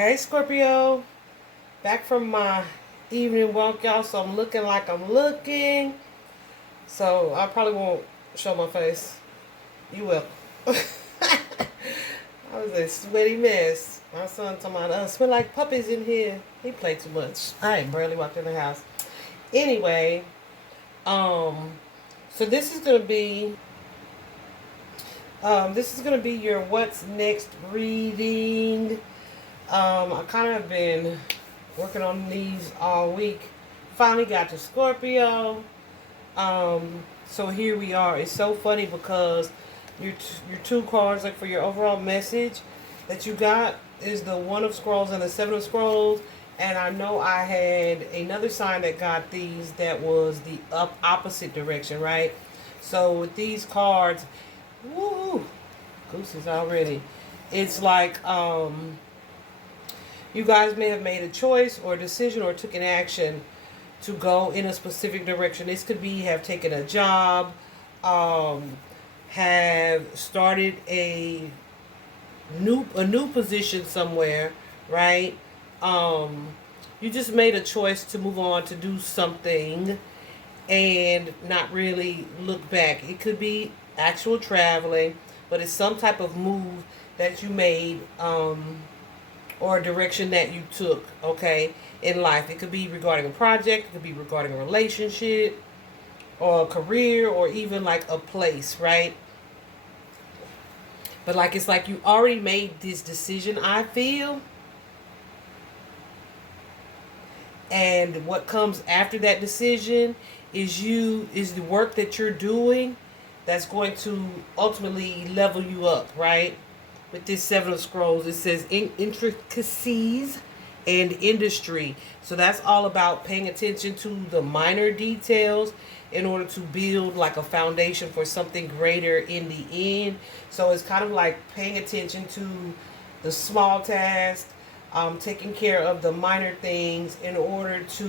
Hey Scorpio, back from my evening walk, y'all. So I'm looking like I'm looking. So I probably won't show my face. You will. I was a sweaty mess. My son told me I smell like puppies in here. He played too much. I ain't barely walked in the house. Anyway, um, so this is gonna be your what's next reading. I kind of been working on these all week. Finally got to Scorpio. So here we are. It's so funny because your two cards, like for your overall message that you got, is the One of Scrolls and the Seven of Scrolls. And I know I had another sign that got these that was the opposite direction, right? So with these cards, woo, gooses already. It's like you guys may have made a choice or a decision or took an action to go in a specific direction. This could be have taken a job, um, have started a new position somewhere, right? Um, you just made a choice to move on to do something and not really look back. It could be actual traveling, but it's some type of move that you made. Or a direction that you took, okay, in life. It could be regarding a project, it could be regarding a relationship, or a career, or even like a place, right? But like it's like you already made this decision, I feel. And what comes after that decision is the work that you're doing that's going to ultimately level you up, right? With this Seven of Scrolls, it says intricacies and industry. So that's all about paying attention to the minor details in order to build like a foundation for something greater in the end. So it's kind of like paying attention to the small tasks, taking care of the minor things in order to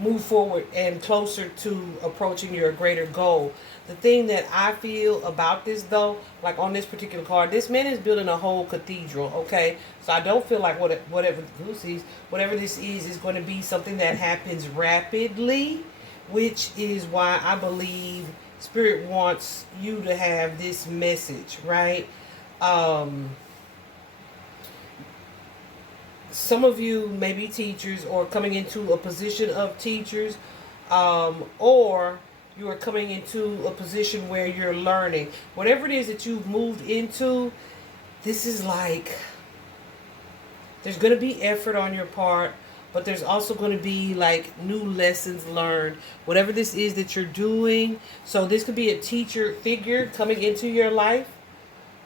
move forward and closer to approaching your greater goal. The thing that I feel about this though, like on this particular card, this man is building a whole cathedral, okay? So I don't feel like whatever this is going to be something that happens rapidly, which is why I believe Spirit wants you to have this message, right? Some of you may be teachers or coming into a position of teachers, or you are coming into a position where you're learning. Whatever it is that you've moved into, this is like there's going to be effort on your part, but there's also going to be like new lessons learned. Whatever this is that you're doing, so this could be a teacher figure coming into your life,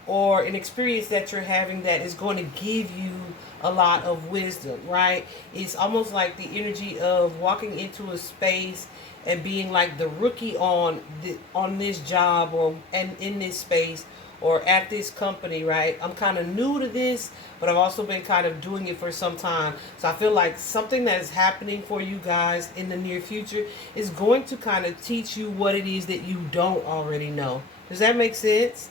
or an experience that you're having that is going to give you a lot of wisdom, right? It's almost like the energy of walking into a space and being like the rookie on this job or and in this space or at this company, right? I'm kind of new to this, but I've also been kind of doing it for some time. So I feel like something that is happening for you guys in the near future is going to kind of teach you what it is that you don't already know. Does that make sense?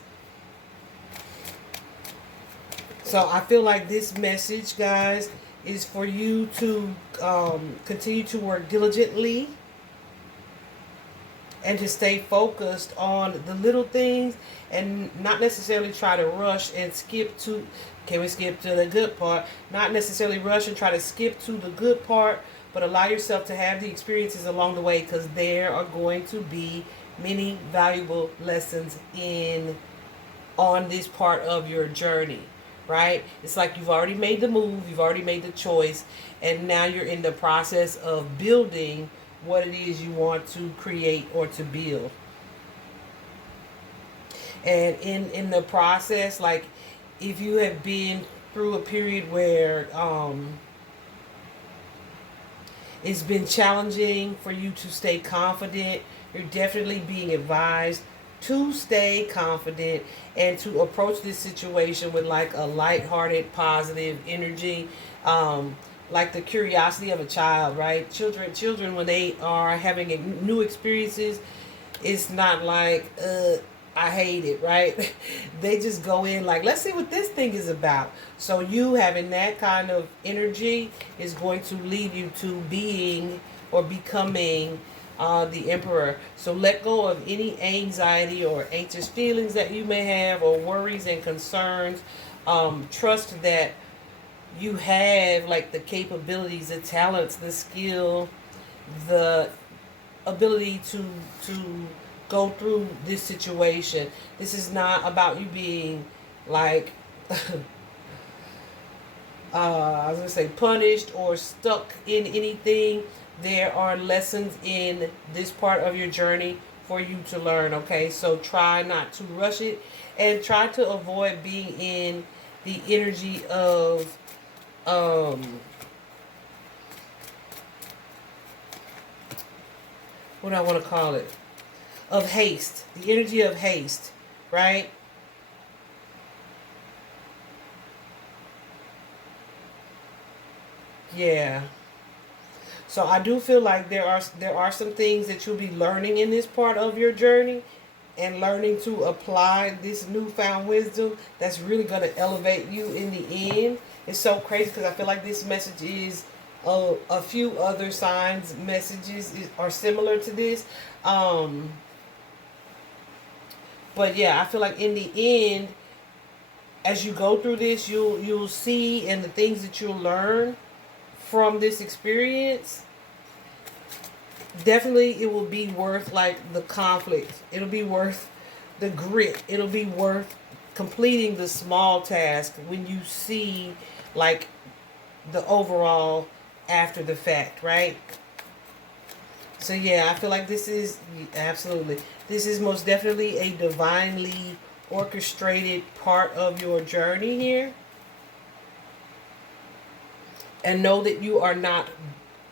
So I feel like this message, guys, is for you to continue to work diligently and to stay focused on the little things and not necessarily try to rush and skip to, can we skip to the good part? Not necessarily rush and try to skip to the good part, but allow yourself to have the experiences along the way, because there are going to be many valuable lessons on this part of your journey. Right? It's like you've already made the move, you've already made the choice, and now you're in the process of building what it is you want to create or to build. And in the process, like if you have been through a period where it's been challenging for you to stay confident, you're definitely being advised to stay confident and to approach this situation with like a lighthearted, positive energy, like the curiosity of a child, right? Children when they are having new experiences, it's not like I hate it, right? They just go in like, let's see what this thing is about. So you having that kind of energy is going to lead you to being or becoming the emperor. So let go of any anxiety or anxious feelings that you may have, or worries and concerns. Trust that you have like the capabilities, the talents, the skill, the ability to go through this situation. This is not about you being like I was gonna say punished or stuck in anything. There are lessons in this part of your journey for you to learn. Okay, so try not to rush it, and try to avoid being in the energy of um what do I want to call it, of haste, the energy of haste, right? Yeah. So I do feel like there are some things that you'll be learning in this part of your journey, and learning to apply this newfound wisdom that's really going to elevate you in the end. It's so crazy because I feel like this message is a few other signs messages are similar to this. Um, but yeah, I feel like in the end, as you go through this, you'll see, and the things that you'll learn from this experience, definitely it will be worth like the conflict. It'll be worth the grit. It'll be worth completing the small task when you see like the overall after the fact, right? So yeah, I feel like this is absolutely, this is most definitely a divinely orchestrated part of your journey here. And know that you are not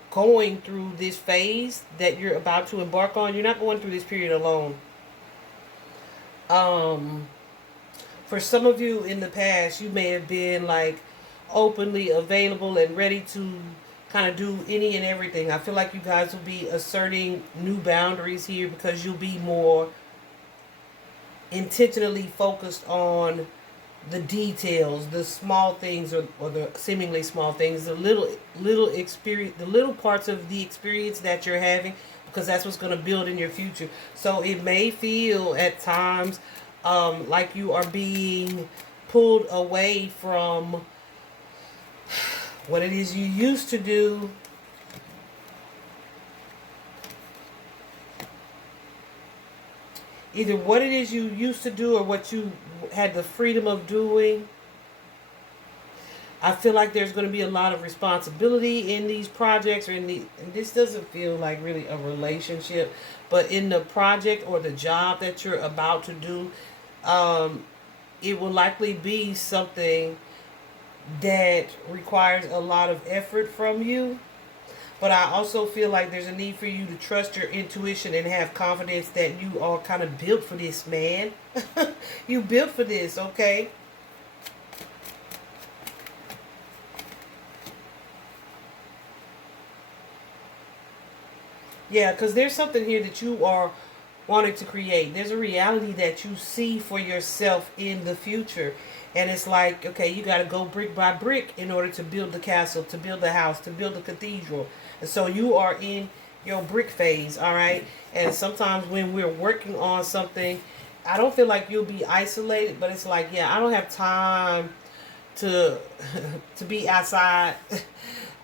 going through this phase that you're about to embark on. You're not going through this period alone. Um, for some of you in the past, you may have been like openly available and ready to kind of do any and everything. I feel like you guys will be asserting new boundaries here because you'll be more intentionally focused on the details, the small things, or the seemingly small things, the little experience, the little parts of the experience that you're having, because that's what's going to build in your future. So it may feel at times like you are being pulled away from what it is you used to do. Either what it is you used to do or what you had the freedom of doing. I feel like there's going to be a lot of responsibility in these projects, or and this doesn't feel like really a relationship, but in the project or the job that you're about to do, um, it will likely be something that requires a lot of effort from you. But I also feel like there's a need for you to trust your intuition and have confidence that you are kind of built for this, man. You built for this, okay? Yeah, because there's something here that you are wanting to create. There's a reality that you see for yourself in the future. And it's like, okay, you got to go brick by brick in order to build the castle, to build the house, to build the cathedral. And so you are in your brick phase, all right? And sometimes when we're working on something, I don't feel like you'll be isolated, but it's like, yeah, I don't have time to to be outside.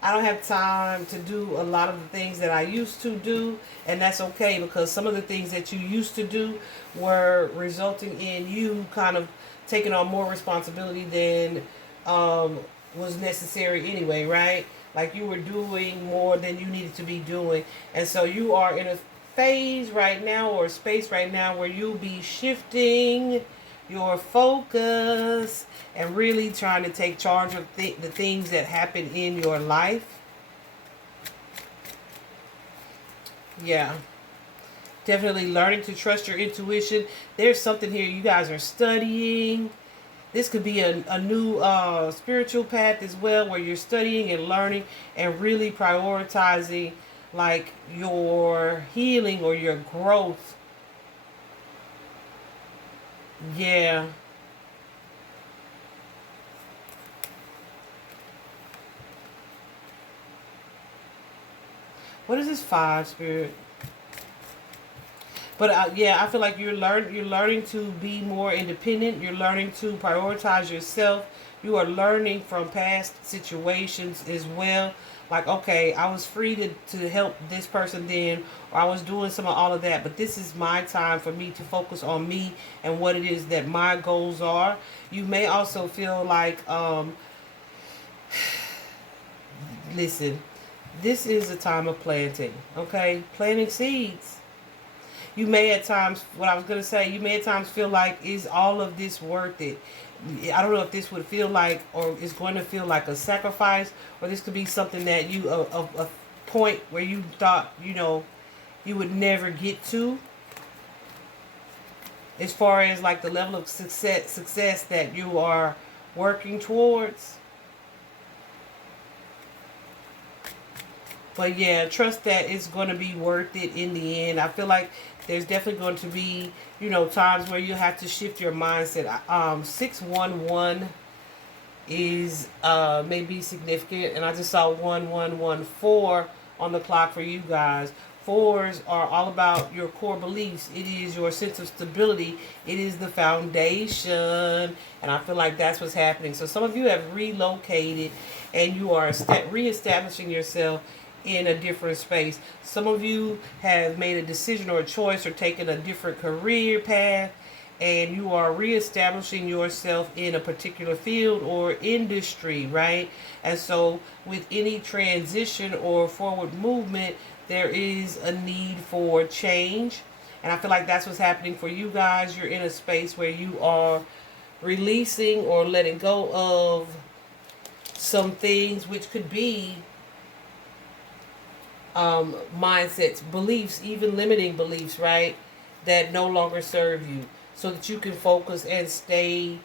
I don't have time to do a lot of the things that I used to do, and that's okay, because some of the things that you used to do were resulting in you kind of taking on more responsibility than um, was necessary anyway, right? Like you were doing more than you needed to be doing, and so you are in a phase right now, or a space right now, where you'll be shifting your focus and really trying to take charge of the things that happen in your life. Yeah, definitely learning to trust your intuition. There's something here you guys are studying. This could be a new spiritual path as well, where you're studying and learning and really prioritizing like your healing or your growth Yeah. What is this five, Spirit? But yeah, I feel like you're learning to be more independent. You're learning to prioritize yourself. You are learning from past situations as well. Like, okay, I was free to help this person then, or I was doing some of all of that, but this is my time for me to focus on me and what it is that my goals are. You may also feel like, listen, this is a time of planting, okay? Planting seeds. You may at times, what I was going to say, you may at times feel like, is all of this worth it? I don't know if this would feel like, or is going to feel like a sacrifice, or this could be something that you, a point where you thought, you would never get to, as far as like the level of success that you are working towards. But yeah, trust that it's going to be worth it in the end. I feel like there's definitely going to be, times where you have to shift your mindset. 611 is maybe significant, and I just saw 1114 on the clock for you guys. Fours are all about your core beliefs. It is your sense of stability. It is the foundation, and I feel like that's what's happening. So some of you have relocated, and you are reestablishing yourself in a different space. Some of you have made a decision or a choice or taken a different career path, and you are reestablishing yourself in a particular field or industry, right? And so with any transition or forward movement, there is a need for change. And I feel like that's what's happening for you guys. You're in a space where you are releasing or letting go of some things, which could be mindsets, beliefs, even limiting beliefs, right? That no longer serve you, so that you can focus and stay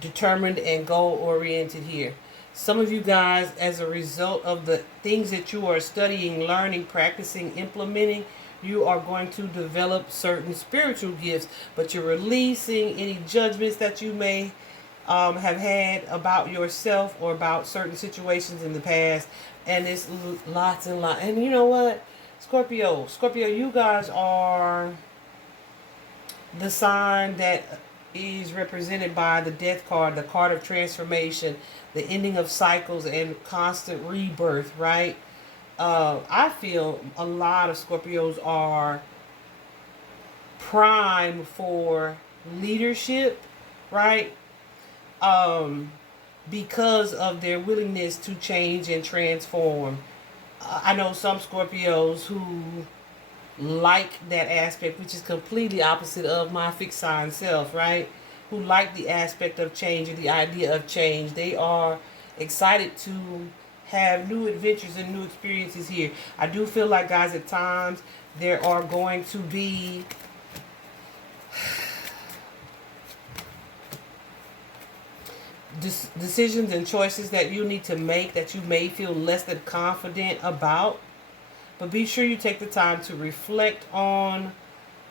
determined and goal oriented here. Some of you guys, as a result of the things that you are studying, learning, practicing, implementing, you are going to develop certain spiritual gifts, but you're releasing any judgments that you may have had about yourself or about certain situations in the past. And it's lots and lots. And you know what? Scorpio, you guys are the sign that is represented by the death card, the card of transformation, the ending of cycles and constant rebirth, right? I feel a lot of Scorpios are prime for leadership, right? Because of their willingness to change and transform. I know some Scorpios who like that aspect, which is completely opposite of my fixed sign self, right? Who like the aspect of change and the idea of change. They are excited to have new adventures and new experiences here. I do feel like, guys, at times there are going to be decisions and choices that you need to make that you may feel less than confident about. But be sure you take the time to reflect on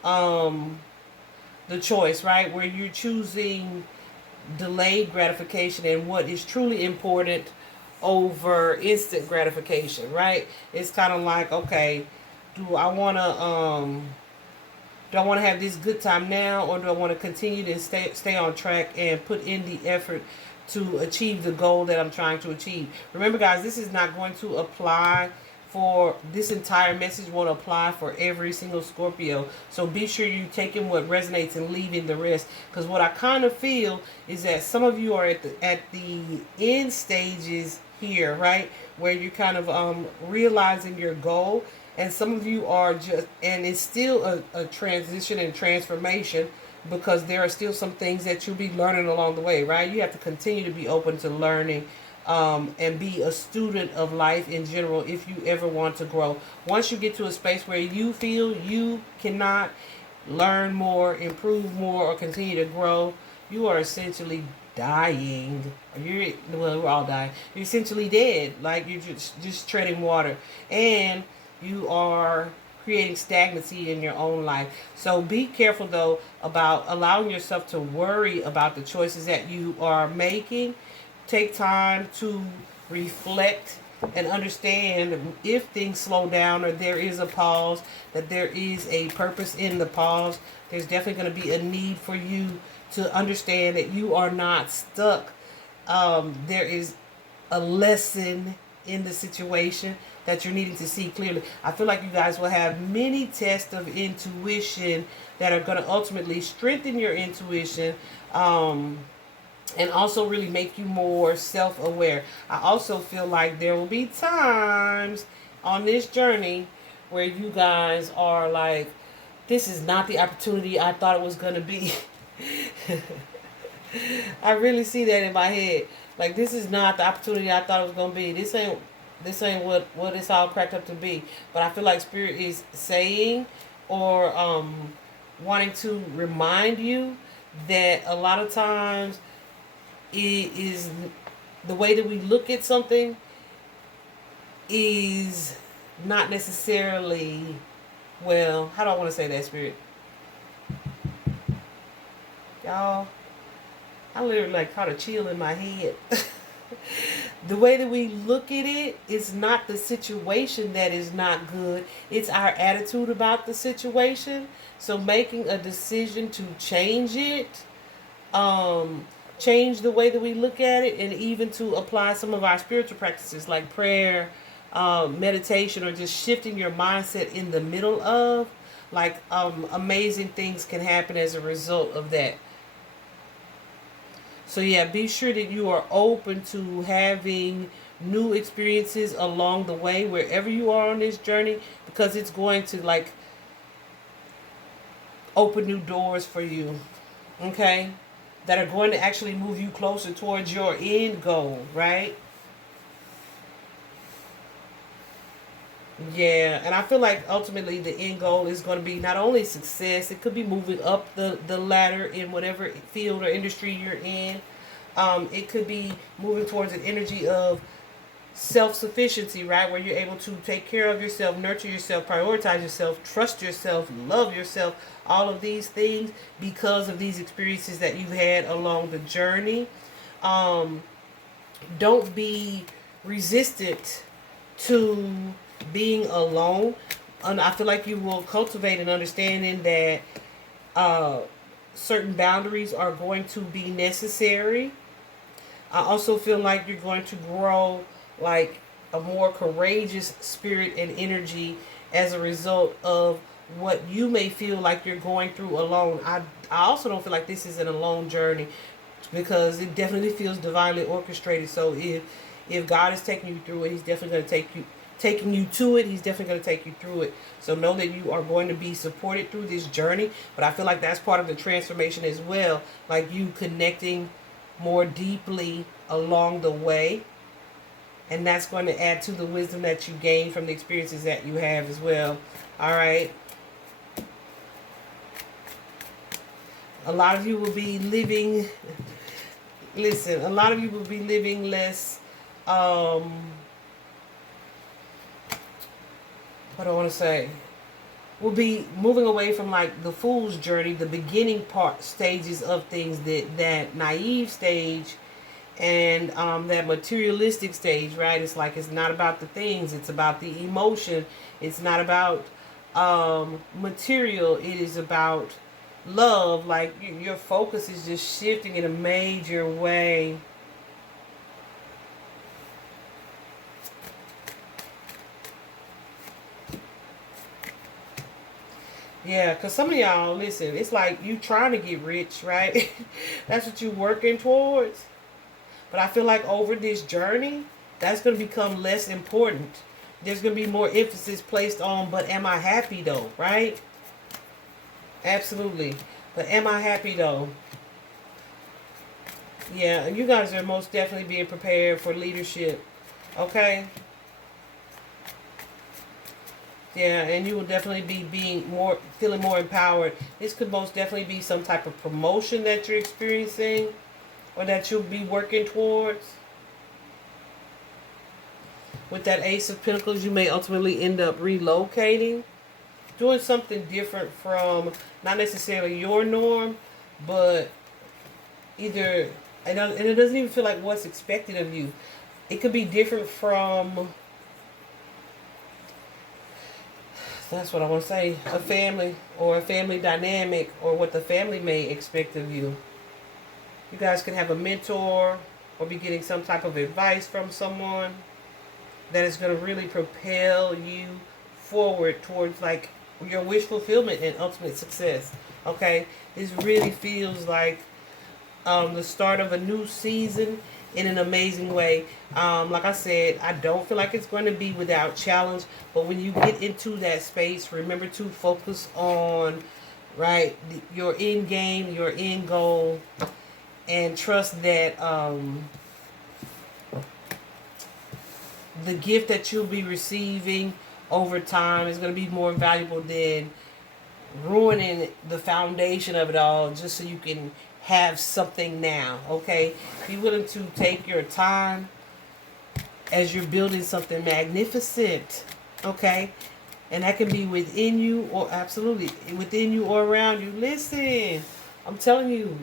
the choice, right? Where you're choosing delayed gratification and what is truly important over instant gratification, right? It's kind of like, okay, do I want to have this good time now, or do I want to continue to stay on track and put in the effort to achieve the goal that I'm trying to achieve? Remember, guys, this is not going to apply for this entire message, won't apply for every single Scorpio. So be sure you take in what resonates and leaving the rest. Because what I kind of feel is that some of you are at the end stages here, right, where you're kind of realizing your goal, and some of you are just, and it's still a transition and transformation, because there are still some things that you'll be learning along the way, right? You have to continue to be open to learning, and be a student of life in general if you ever want to grow. Once you get to a space where you feel you cannot learn more, improve more, or continue to grow, you are essentially dying. Well, we're all dying. You're essentially dead. Like, you're just treading water, and you are creating stagnancy in your own life. So be careful though about allowing yourself to worry about the choices that you are making. Take time to reflect and understand if things slow down or there is a pause, that there is a purpose in the pause. There's definitely going to be a need for you to understand that you are not stuck. There is a lesson in the situation that you're needing to see clearly. I feel like you guys will have many tests of intuition that are going to ultimately strengthen your intuition, and also really make you more self-aware. I also feel like there will be times on this journey where you guys are like, this is not the opportunity I thought it was going to be. I really see that in my head. Like, this is not the opportunity I thought it was going to be. This ain't what it's all cracked up to be. But I feel like Spirit is saying, or wanting to remind you that a lot of times it is the way that we look at something is not necessarily, well, how do I want to say that, Spirit? Y'all, I literally like caught a chill in my head. The way that we look at it is not the situation that is not good. It's our attitude about the situation. So making a decision to change it, change the way that we look at it, and even to apply some of our spiritual practices like prayer, meditation, or just shifting your mindset in the middle of, like, amazing things can happen as a result of that. So yeah, be sure that you are open to having new experiences along the way, wherever you are on this journey, because it's going to, like, open new doors for you, okay? That are going to actually move you closer towards your end goal, right? Yeah, and I feel like ultimately the end goal is going to be not only success, it could be moving up the ladder in whatever field or industry you're in. It could be moving towards an energy of self-sufficiency, right? Where you're able to take care of yourself, nurture yourself, prioritize yourself, trust yourself, love yourself, all of these things because of these experiences that you've had along the journey. Don't be resistant to being alone. And I feel like you will cultivate an understanding that certain boundaries are going to be necessary. I also feel like you're going to grow like a more courageous spirit and energy as a result of what you may feel like you're going through alone. I also don't feel like this is an alone journey, because it definitely feels divinely orchestrated. So if God is taking you through it, he's definitely going to taking you to it. He's definitely going to take you through it. So know that you are going to be supported through this journey. But I feel like that's part of the transformation as well. Like you connecting more deeply along the way. And that's going to add to the wisdom that you gain from the experiences that you have as well. All right. A lot of you will be living, listen, a lot of you will be living less, what do I want to say? We'll be moving away from like the fool's journey, the beginning part stages of things, that naive stage, and that materialistic stage, right? It's like it's not about the things, it's about the emotion. It's not about material. It is about love. Like your focus is just shifting in a major way. Yeah, because some of y'all, listen, it's like you trying to get rich, right? That's what you working towards. But I feel like over this journey, that's going to become less important. There's going to be more emphasis placed on, but am I happy though, right? Absolutely. But am I happy though? Yeah, you guys are most definitely being prepared for leadership. Okay? Yeah, and you will definitely be feeling more empowered. This could most definitely be some type of promotion that you're experiencing, or that you'll be working towards. With that Ace of Pentacles, you may ultimately end up relocating. doing something different from not necessarily your norm, but either, and it doesn't even feel like what's expected of you. It could be different from, that's what I want to say, a family or a family dynamic or what the family may expect of you. You guys can have a mentor or be getting some type of advice from someone that is going to really propel you forward towards like your wish fulfillment and ultimate success. Okay, this really feels like the start of a new season in an amazing way. Like I said, I don't feel like it's going to be without challenge, but when you get into that space, remember to focus on, right, your end game, your end goal, and trust that the gift that you'll be receiving over time is going to be more valuable than ruining the foundation of it all just so you can have something now. Okay, be willing to take your time as you're building something magnificent. Okay, and that can be within you or absolutely within you or around you. Listen, I'm telling you,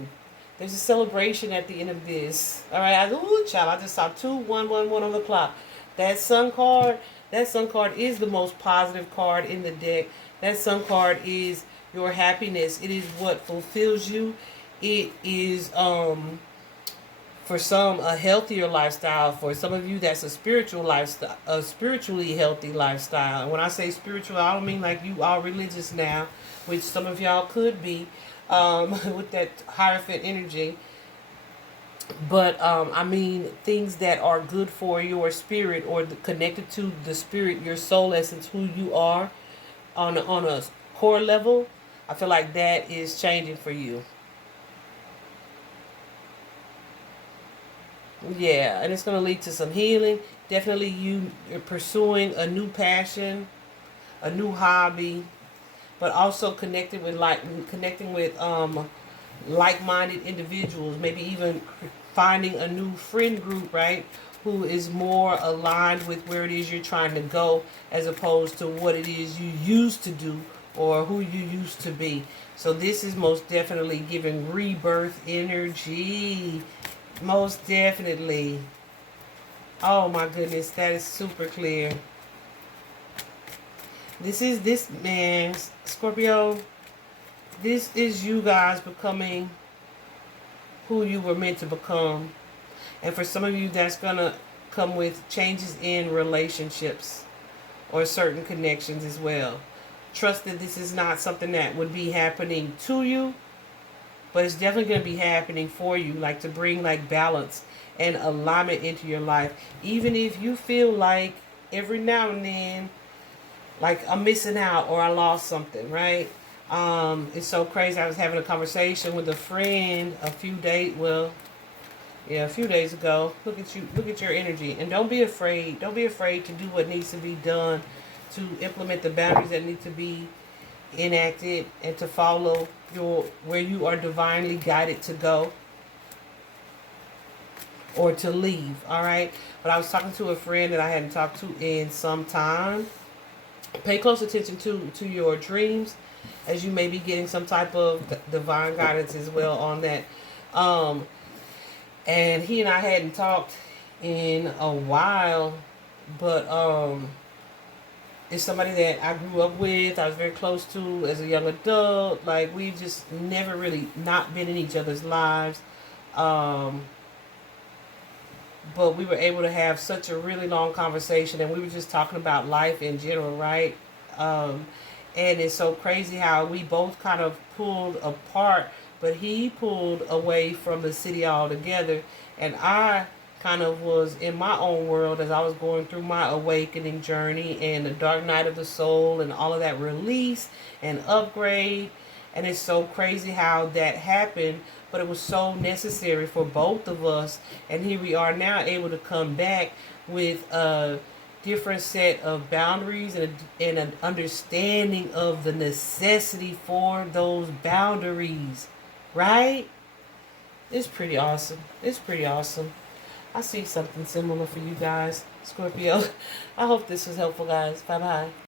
there's a celebration at the end of this. All right, child, I just saw 2111 on the clock. That sun card is the most positive card in the deck. That sun card is your happiness. It is what fulfills you. It is for some a healthier lifestyle. For some of you, that's a spiritual lifestyle, a spiritually healthy lifestyle. And when I say spiritual, I don't mean like you are religious now, which some of y'all could be with that Hierophant energy. But I mean things that are good for your spirit or connected to the spirit, your soul essence, who you are on a core level. I feel like that is changing for you. Yeah, and it's going to lead to some healing. Definitely you're pursuing a new passion, a new hobby, but also connecting with like-minded individuals, maybe even finding a new friend group, right, who is more aligned with where it is you're trying to go as opposed to what it is you used to do or who you used to be. So this is most definitely giving rebirth energy. Most definitely. Oh my goodness, that is super clear. This man, Scorpio, this is you guys becoming who you were meant to become. And for some of you, that's going to come with changes in relationships or certain connections as well. Trust that this is not something that would be happening to you, but it's definitely going to be happening for you, like to bring like balance and alignment into your life. Even if you feel like every now and then, like I'm missing out or I lost something, right? It's so crazy. I was having a conversation with a friend a few days ago. Look at you, look at your energy. And don't be afraid. Don't be afraid to do what needs to be done, to implement the boundaries that need to be enacted, and to follow where you are divinely guided to go or to leave. All right. But I was talking to a friend that I hadn't talked to in some time. Pay close attention to your dreams, as you may be getting some type of divine guidance as well on that. And he and I hadn't talked in a while, but it's somebody that I grew up with, I was very close to as a young adult. Like, we just never really not been in each other's lives. But we were able to have such a really long conversation, and we were just talking about life in general, right? And it's so crazy how we both kind of pulled apart, but he pulled away from the city altogether, and I kind of was in my own world as I was going through my awakening journey and the dark night of the soul and all of that release and upgrade. And it's so crazy how that happened, but it was so necessary for both of us. And here we are now able to come back with a different set of boundaries and an understanding of the necessity for those boundaries, right? It's pretty awesome. It's pretty awesome. I see something similar for you guys, Scorpio. I hope this was helpful, guys. Bye-bye.